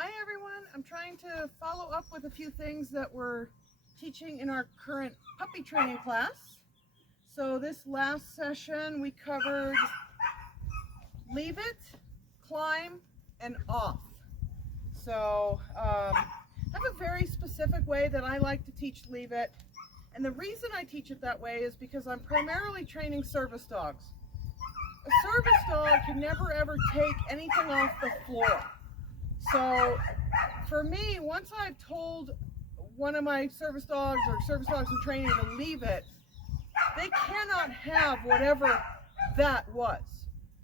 Hi everyone, I'm trying to follow up with a few things that we're teaching in our current puppy training class. So this last session we covered leave it, climb, and off. So I have a very specific way that I like to teach leave it. And the reason I teach it that way is because I'm primarily training service dogs. A service dog can never ever take anything off the floor. So for me, once I've told one of my service dogs or service dogs in training to leave it, they cannot have whatever that was.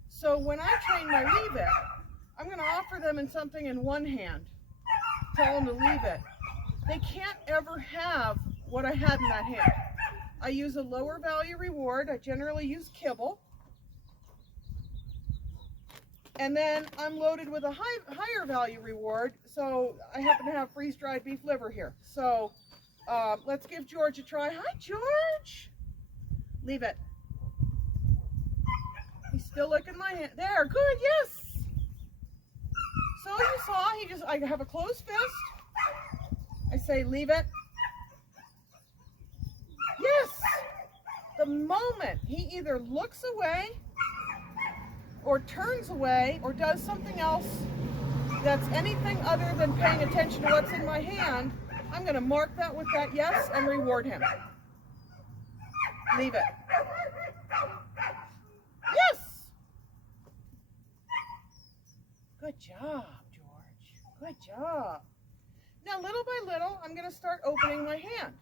So when I train my leave it, I'm going to offer them in something in one hand, tell them to leave it. They can't ever have what I had in that hand. I use a lower value reward. I generally use kibble. And then I'm loaded with a higher value reward. So I happen to have freeze-dried beef liver here. So let's give George a try. Hi, George. Leave it. He's still licking my hand. There, good, yes. So you saw, I have a closed fist. I say, leave it. Yes. The moment he either looks away or turns away or does something else that's anything other than paying attention to what's in my hand, I'm going to mark that with that yes and reward him. Leave it. Yes! Good job, George. Good job. Now, little by little, I'm going to start opening my hand.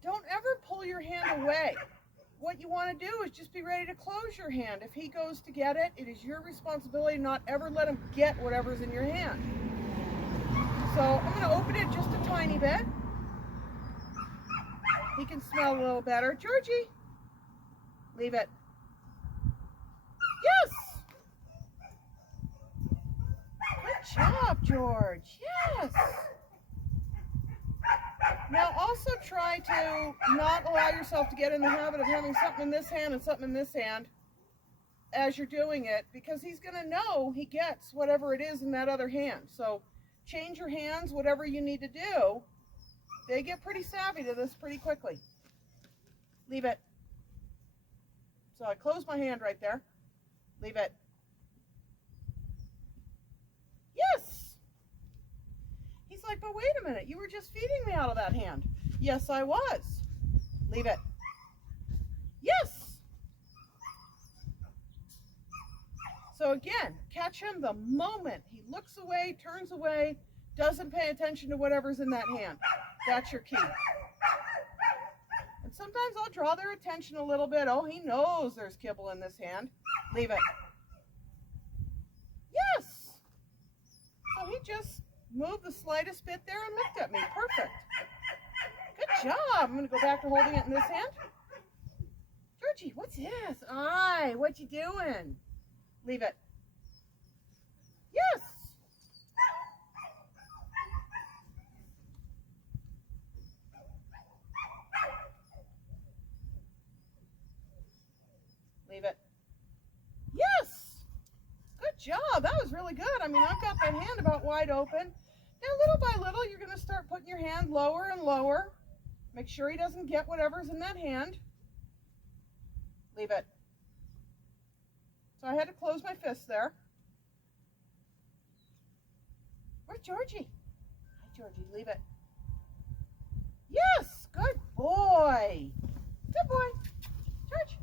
Don't ever pull your hand away. What you want to do is just be ready to close your hand. If he goes to get it, it is your responsibility not ever let him get whatever's in your hand. So I'm going to open it just a tiny bit. He can smell a little better. Georgie, leave it. Yes! Good job, George. Yes! Now also try to not allow yourself to get in the habit of having something in this hand and something in this hand as you're doing it, because he's going to know he gets whatever it is in that other hand. So change your hands, whatever you need to do. They get pretty savvy to this pretty quickly. Leave it. So I close my hand right there. Leave it. Yes! He's like, but wait a minute, you were just feeding me out of that hand. Yes, I was. Leave it. Yes! So again, catch him the moment he looks away, turns away, doesn't pay attention to whatever's in that hand. That's your key. And sometimes I'll draw their attention a little bit. Oh, he knows there's kibble in this hand. Leave it. Yes! So he just moved the slightest bit there and looked at me. Perfect. Good job. I'm going to go back to holding it in this hand. Georgie, what's this? Aye, what you doing? Leave it. Yes. Leave it. Yes. Good job. That was really good. I mean, I've got that hand about wide open. Now, little by little, you're going to start putting your hand lower and lower. Make sure he doesn't get whatever's in that hand. Leave it. So I had to close my fist there. Where's Georgie? Hi, Georgie. Leave it. Yes. Good boy. Good boy. George.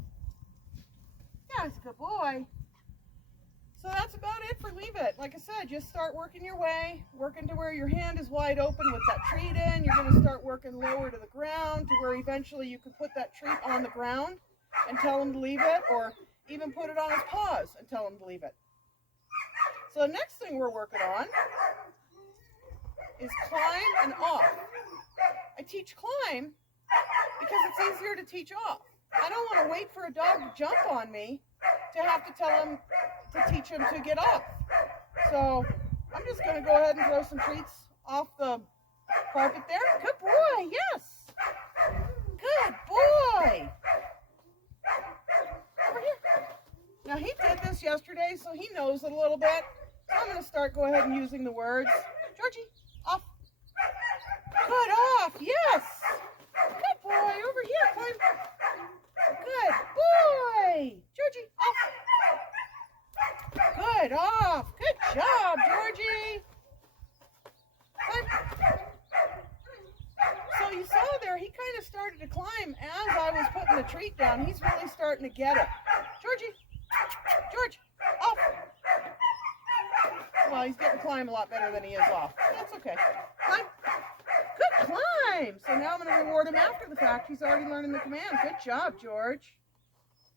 Yeah, it's a good boy. So that's about it for leave it. Like I said, just start working your way, working to where your hand is wide open with that treat in. You're going to start working lower to the ground to where eventually you can put that treat on the ground and tell him to leave it, or even put it on his paws and tell him to leave it. So the next thing we're working on is climb and off. I teach climb because it's easier to teach off. I don't want to wait for a dog to jump on me to have to tell him to teach him to get off. So I'm just going to go ahead and throw some treats off the carpet there. Good boy, yes. Good boy. Over here. Now he did this yesterday, so he knows it a little bit. So I'm going to start, go ahead and using the words. Georgie, off. Good, off, yes. Good boy, over here, climb. Good boy. Georgie, off. Good, off. Good job, Georgie. Climb. So you saw there, he kind of started to climb as I was putting the treat down. He's really starting to get it. Georgie, George, off. Well, he's getting climb a lot better than he is off. That's okay. Climb. Good climb. So now I'm going to reward him after the fact. He's already learning the command. Good job, George.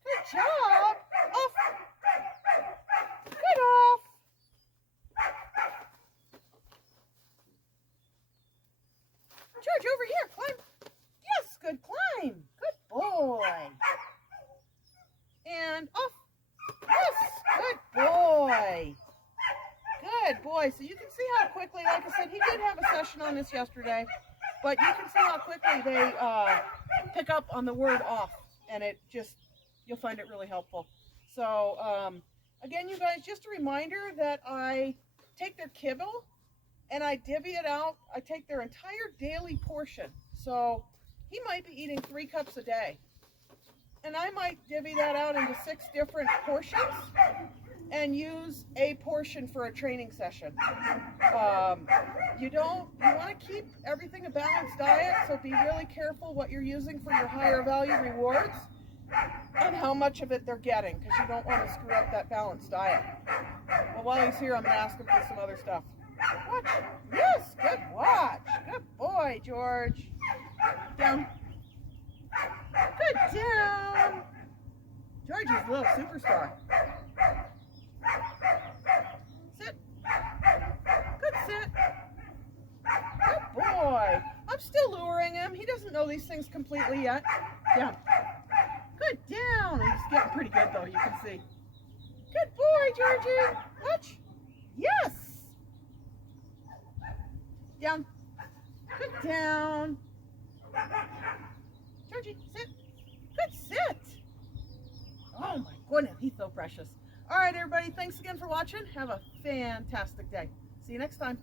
Good job. Off. Good off. George, over here. Climb. Yes, good climb. Good boy. And off. Yes, good boy. Good boy. So you can see how quickly, like I said, he did have a session on this yesterday, but you can see how quickly they pick up on the word off, and it just, you'll find it really helpful. So again, you guys, just a reminder that I take their kibble and I divvy it out. I take their entire daily portion. So he might be eating 3 cups a day, and I might divvy that out into 6 different portions and use a portion for a training session. You want to keep everything a balanced diet, so be really careful what you're using for your higher value rewards and how much of it they're getting, because you don't want to screw up that balanced diet. Well, while he's here, I'm going to ask him for some other stuff. Watch. Yes, good watch. Good boy, George. Down. Good down. George is a little superstar. Sit. Good sit. Good boy. I'm still luring him. He doesn't know these things completely yet. Down. Good down. He's getting pretty good though, you can see. Good boy, Georgie. Watch. Yes. Down. Good down. Georgie, sit. Good sit. Oh my goodness, he's so precious. All right, everybody, thanks again for watching. Have a fantastic day. See you next time.